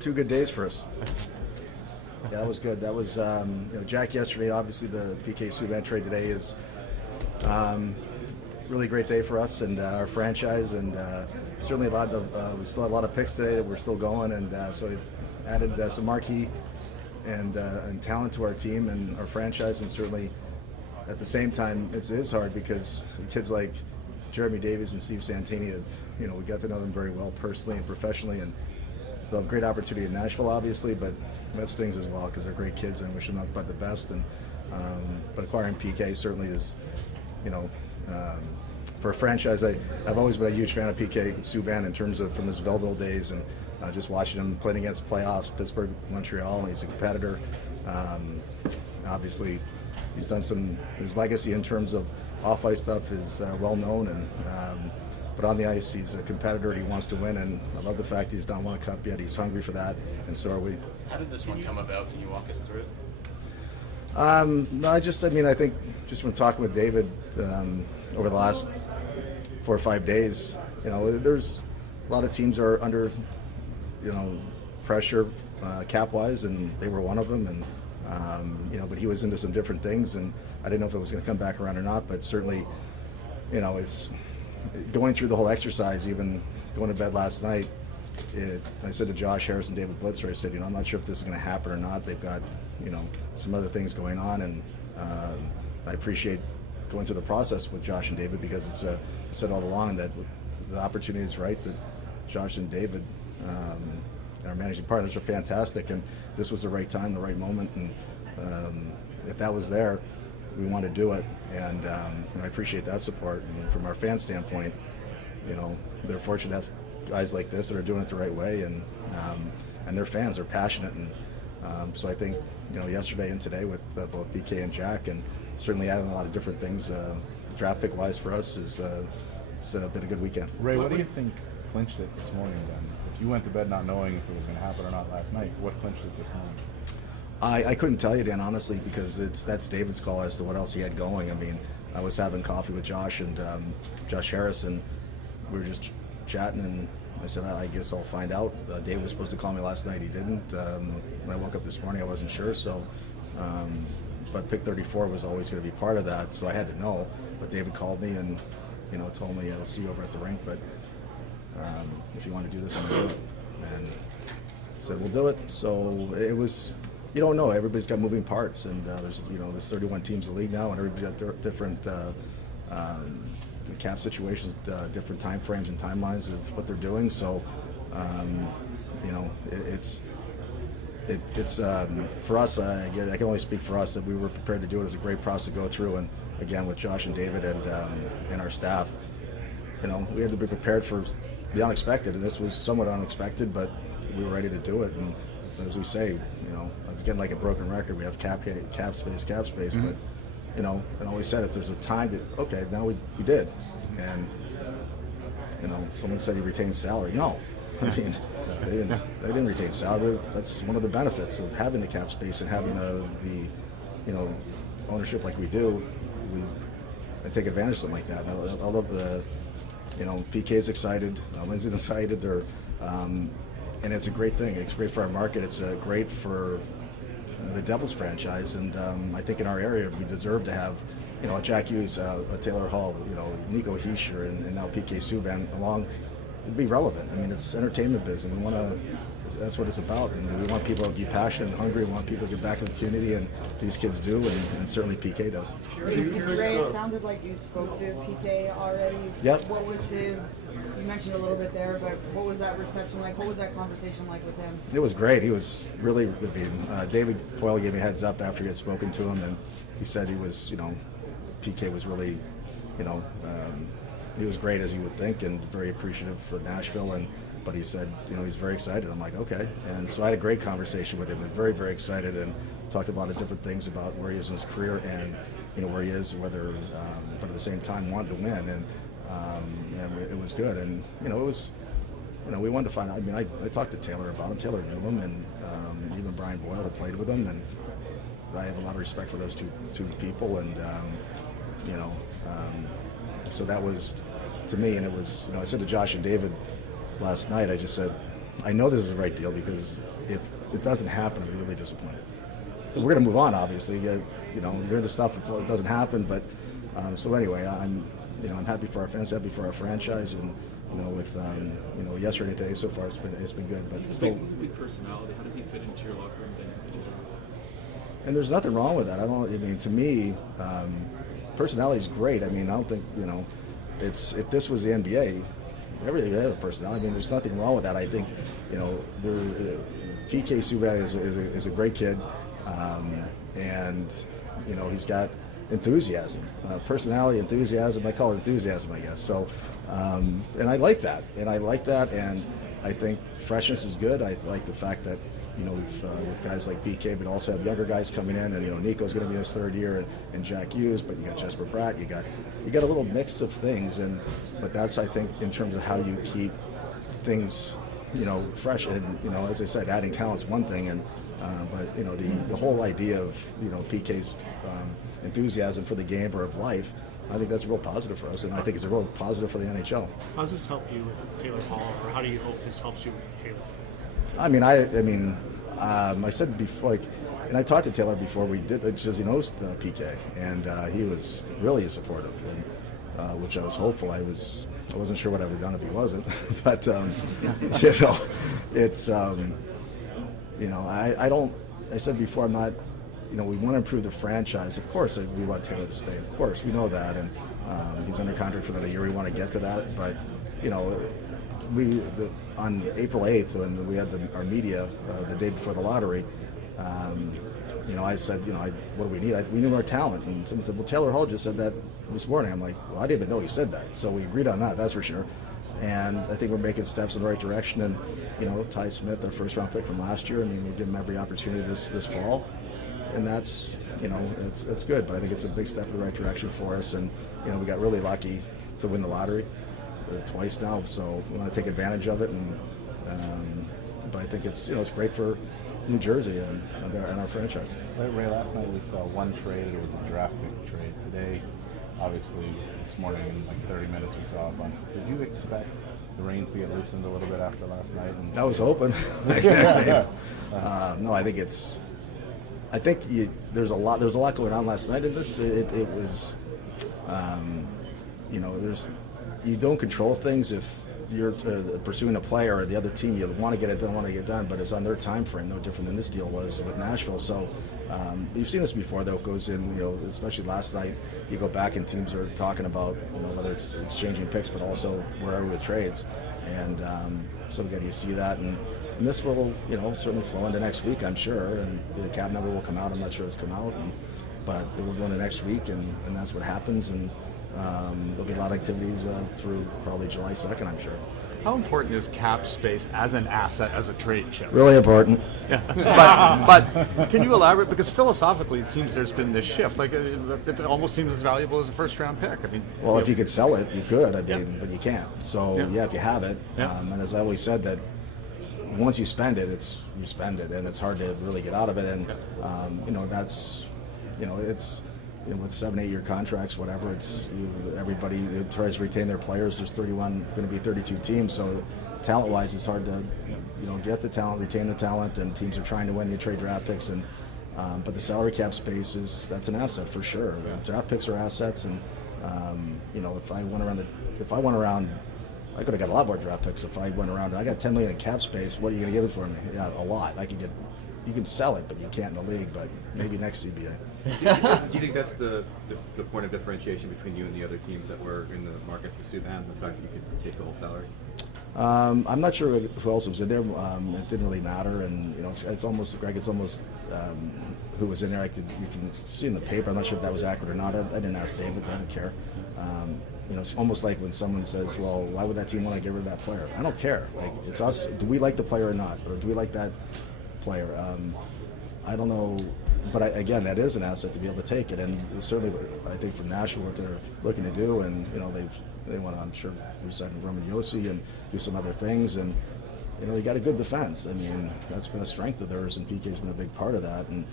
two good days for us. Yeah, that was good. That was, Jack yesterday, obviously the PK Subban trade today is really great day for us and our franchise, and certainly we still had a lot of picks today that we're still going, and so it added some marquee and talent to our team and our franchise, and certainly at the same time it is hard because kids like Jeremy Davies and Steve Santini have, we got to know them very well personally and professionally, and they'll have a great opportunity in Nashville, obviously, but that stings as well because they're great kids and I wish them nothing but the best. And but acquiring PK certainly is, for a franchise, I've always been a huge fan of PK Subban in terms of from his Belleville days and just watching him playing against playoffs, Pittsburgh, Montreal, and he's a competitor. Obviously, he's done his legacy in terms of off-ice stuff is well known, and but on the ice, he's a competitor and he wants to win, and I love the fact he's not won a cup yet. He's hungry for that, and so are we. How did this one come about? Can you walk us through it? No, I think just from talking with David over the last 4 or 5 days, there's a lot of teams are under, pressure cap-wise, and they were one of them, and but he was into some different things, and I didn't know if it was going to come back around or not, but certainly, it's going through the whole exercise, even going to bed last night. I said to Josh Harris and David Blitzer, I said, I'm not sure if this is going to happen or not. They've got, some other things going on, and I appreciate going through the process with Josh and David because it's I said all along that the opportunity is right, that Josh and David and our managing partners are fantastic, and this was the right time, the right moment, and if that was there, we want to do it, and I appreciate that support. And from our fan standpoint, they're fortunate to have guys like this that are doing it the right way, and their fans are passionate, and so I think yesterday and today with both PK and Jack, and certainly adding a lot of different things draft pick wise for us is it's been a good weekend. Ray, what do you think clinched it this morning then? If you went to bed not knowing if it was going to happen or not last night, what clinched it this morning? I couldn't tell you, Dan, honestly, because that's David's call as to what else he had going. I was having coffee with Josh and Josh Harris, and we were just chatting, and I said, I guess I'll find out. Dave was supposed to call me last night. He didn't. When I woke up this morning, I wasn't sure. So, but pick 34 was always going to be part of that, so I had to know. But David called me and, told me, I'll see you over at the rink, but if you want to do this, I'm going to do it. And I said, we'll do it. So it was, you don't know. Everybody's got moving parts, and there's 31 teams in the league now, and everybody's got different cap situations, different time frames and timelines of what they're doing. So, it's for us. I can only speak for us that we were prepared to do it. It was a great process to go through, and again with Josh and David and our staff, we had to be prepared for the unexpected, and this was somewhat unexpected, but we were ready to do it. And as we say, it's getting like a broken record. We have cap space, mm-hmm. But and always said if there's a time that okay, now we did, and someone said he retained salary. No, they didn't retain salary. That's one of the benefits of having the cap space and having the ownership like we do. I take advantage of something like that. I love the PK's excited, Lindsay's excited. They're and it's a great thing. It's great for our market. It's great for the Devils franchise, and I think in our area we deserve to have a Jack Hughes, a Taylor Hall, Nico Hischier, and now PK Subban along. It'd be relevant. It's entertainment business. We want to. That's what it's about, and we want people to be passionate and hungry. We want people to get back to the community, and these kids do, and certainly PK does. Ray, it sounded like you spoke to PK already. Yep. What was his? You mentioned a little bit there, but what was that reception like? What was that conversation like with him? It was great. He was really. David Poyle gave me a heads up after he had spoken to him, and he said he was, PK was really, he was great as you would think, and very appreciative for Nashville, but he said, he's very excited. I'm like, okay. And so I had a great conversation with him, and very, very excited, and talked about a lot of different things about where he is in his career and, where he is, whether, but at the same time wanted to win. And it was good. And, it was, we wanted to find out. I talked to Taylor about him. Taylor knew him, and even Brian Boyle had played with him. And I have a lot of respect for those two people. And, so that was, to me, and it was, I said to Josh and David last night, I just said, I know this is the right deal because if it doesn't happen, I'm really disappointed. So we're going to move on, obviously. You're into stuff if it doesn't happen, but so anyway, I'm happy for our fans, happy for our franchise, and with yesterday today so far it's been good, but still. Big personality. How does he fit into your locker room? And there's nothing wrong with that. To me, personality is great. I don't think it's if this was the NBA, everybody would have a personality. There's nothing wrong with that. I think PK Subban is a great kid, and he's got enthusiasm, personality, enthusiasm. I call it enthusiasm, I guess. So, and I like that, and I think freshness is good. I like the fact that we've with guys like PK, but also have younger guys coming in, and Nico's going to be in his third year, and Jack Hughes, but you got Jesper Bratt, you got a little mix of things, but that's, I think, in terms of how you keep things fresh, and as I said, adding talent's one thing, and but the whole idea of PK's enthusiasm for the game or of life, I think that's a real positive for us, and I think it's a real positive for the NHL. How does this help you with Taylor Hall, or how do you hope this helps you with Taylor? I said before, and I talked to Taylor before we did, because he knows PK, and he was really supportive, and which I was hopeful. I wasn't sure what I would have done if he wasn't, but it's I don't. I said before, I'm not. We want to improve the franchise. Of course, we want Taylor to stay. Of course, we know that, and he's under contract for another year. We want to get to that, but on April 8th, when we had our media the day before the lottery, I said, what do we need? We need more talent. And someone said, well, Taylor Hall just said that this morning. I'm like, well, I didn't even know he said that. So we agreed on that, that's for sure. And I think we're making steps in the right direction. And, Ty Smith, our first-round pick from last year, we'll give him every opportunity this fall. And that's, it's good. But I think it's a big step in the right direction for us. And, we got really lucky to win the lottery twice now, so we want to take advantage of it, and but I think it's it's great for New Jersey and our franchise. Ray, last night we saw one trade. It was a draft pick trade. Today, obviously, this morning in like 30 minutes we saw a bunch. Did you expect the reins to get loosened a little bit after last night? I was hoping. No, I think there's a lot going on last night in this. It was you don't control things if you're pursuing a player or the other team. You want to get it done, but it's on their time frame, no different than this deal was with Nashville. So you've seen this before, though. It goes in, especially last night, you go back and teams are talking about, whether it's exchanging picks, but also wherever with trades. And so again, you see that, and this will, certainly flow into next week, I'm sure, and the cap number will come out. I'm not sure it's come out, but it will go into next week, and that's what happens. And there'll be a lot of activities through probably July 2nd, I'm sure. How important is cap space as an asset, as a trade chip? Really important. Yeah. But can you elaborate? Because philosophically, it seems there's been this shift. Like it almost seems as valuable as a first-round pick. Well, if you could sell it, you could. But you can't. So if you have it, and as I always said, that once you spend it, you spend it, and it's hard to really get out of it. And that's it's. With 7-8 year contracts, whatever, everybody tries to retain their players. There's going to be 32 teams, so talent-wise, it's hard to, get the talent, retain the talent, and teams are trying to win the trade draft picks. And but the salary cap space that's an asset for sure. Draft picks are assets, and if I went around, I could have got a lot more draft picks if I went around. I got $10 million in cap space. What are you going to give it for me? Yeah, a lot. You can sell it, but you can't in the league. But maybe next CBA. Do you think that's the point of differentiation between you and the other teams that were in the market for Subban, the fact that you could take the whole salary? I'm not sure who else was in there. It didn't really matter, and it's almost, Greg. It's almost who was in there. You can see in the paper. I'm not sure if that was accurate or not. I didn't ask David. I don't care. It's almost like when someone says, "Well, why would that team want to get rid of that player?" I don't care. Like, it's us. Do we like the player or not, or do we like that player? I don't know. But again, that is an asset to be able to take it, and certainly, I think from Nashville, what they're looking to do, and they want to, I'm sure, resign Roman Josi and do some other things, and they got a good defense. That's been a strength of theirs, and PK's been a big part of that, and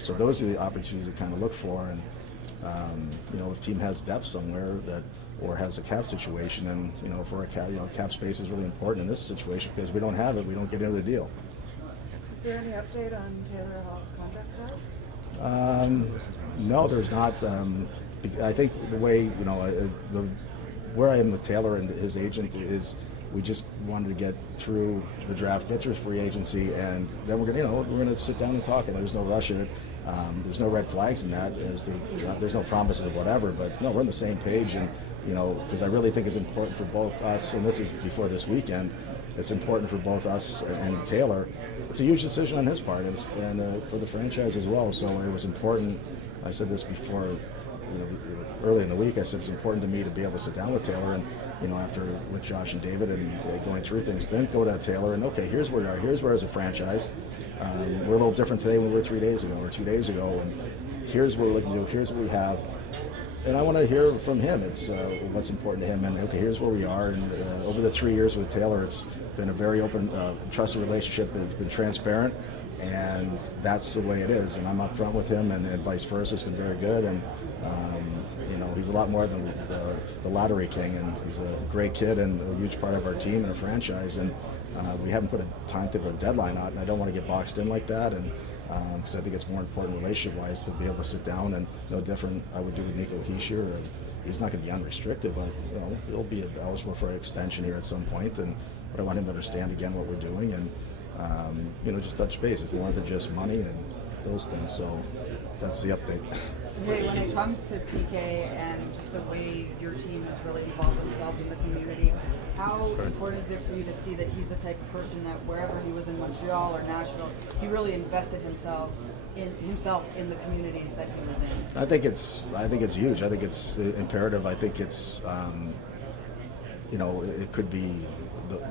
so those are the opportunities to kind of look for, and if a team has depth somewhere that or has a cap situation. And for a cap space is really important in this situation because we don't have it, we don't get into the deal. Is there any update on Taylor Hall's contract status? No, there's not. I think the way where I am with Taylor and his agent is we just wanted to get through the draft, get through free agency, and then we're gonna sit down and talk. And there's no rush in it. There's no red flags in that. There's no promises of whatever. But no, we're on the same page, and because I really think it's important for both us. And this is before this weekend. It's important for both us and Taylor. It's a huge decision on his part, and for the franchise as well. So it was important. I said this before, early in the week. I said it's important to me to be able to sit down with Taylor and, after with Josh and David and going through things, then go to Taylor and okay, here's where we are. Here's where as a franchise, we're a little different today than we were 3 days ago or 2 days ago, and here's what we're looking to do. Here's what we have. And I want to hear from him. It's what's important to him. And okay, here's where we are. And over the 3 years with Taylor, it's been a very open, trusted relationship that's been transparent, and that's the way it is. And I'm up front with him, and vice versa. It's been very good. And he's a lot more than the lottery king, and he's a great kid and a huge part of our team and a franchise. And we haven't put a timetable, a deadline on it. And I don't want to get boxed in like that. And because I think it's more important relationship-wise to be able to sit down, and no different I would do with Nico Hischier. And he's not going to be unrestricted, but he'll be eligible for an extension here at some point. But I want him to understand again what we're doing, and just touch base. It's more than just money and those things. So that's the update. Hey, when it comes to PK and just the way your team has really involved themselves in the community, how important is it for you to see that he's the type of person that wherever he was in Montreal or Nashville, he really invested himself in the communities that he was in? I think it's huge. I think it's imperative. I think it's it could be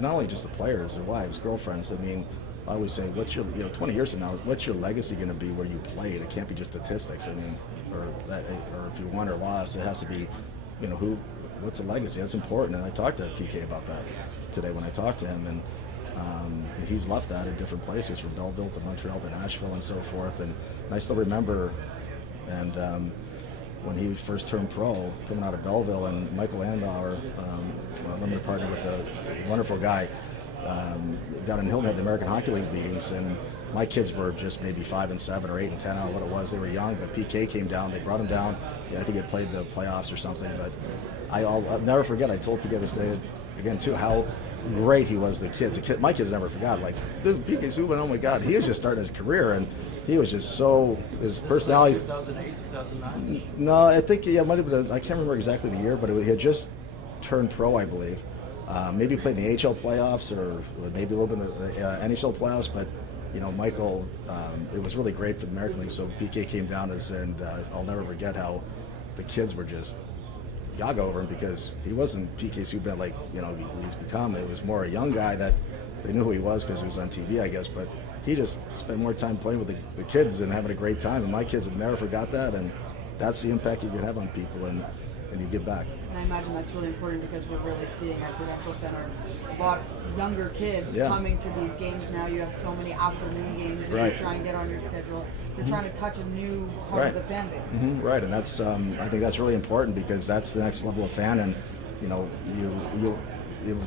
not only just the players, their wives, girlfriends. I mean, I always say, what's your 20 years from now, what's your legacy going to be where you played? It can't be just statistics. I mean, or if you won or lost, it has to be, what's a legacy? That's important. And I talked to PK about that today when I talked to him, and he's left that in different places, from Belleville to Montreal to Nashville and so forth. And I still remember, and when he first turned pro, coming out of Belleville, and Michael Andauer, limited partner with the wonderful guy, down in Hilton had the American Hockey League meetings, and my kids were just maybe 5 and 7 or 8 and 10. I don't know what it was. They were young, but PK came down. They brought him down. I think he had played the playoffs or something. But I'll never forget. I told PK this day again too how great he was to the kids. My kids never forgot. Like, this PK Subban, oh my God, he was just starting his career, and he was just so, his personality. 2008, 2009. No, I think it might have been. I can't remember exactly the year, but he had just turned pro, I believe. Maybe played in the AHL playoffs, or maybe a little bit in the NHL playoffs. But Michael, it was really great for the American League. So PK came down and I'll never forget how the kids were just gaga over him, because he wasn't PK Subban like he's become. It was more a young guy that they knew who he was because he was on TV, I guess. But he just spent more time playing with the kids and having a great time. And my kids have never forgot that. And that's the impact you can have on people, and you give back. And I imagine that's really important, because we're really seeing at Prudential Center a lot younger kids coming to these games now. You have so many afternoon games that you're trying to get on your schedule. You're trying to touch a new part of the fan base. Right, and that's I think that's really important, because that's the next level of fan. And you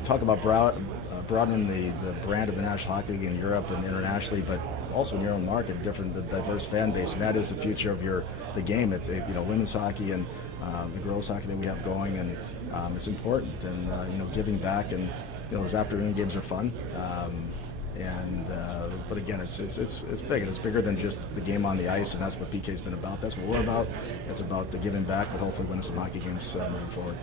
talk about broadening the brand of the National Hockey League in Europe and internationally, but also in your own market, the diverse fan base, and that is the future of the game. It's women's hockey and the girls hockey that we have going, and it's important, and giving back, and those afternoon games are fun, but again, it's big, and it's bigger than just the game on the ice, and that's what PK's been about. That's what we're about. It's about the giving back, but hopefully winning some hockey games moving forward.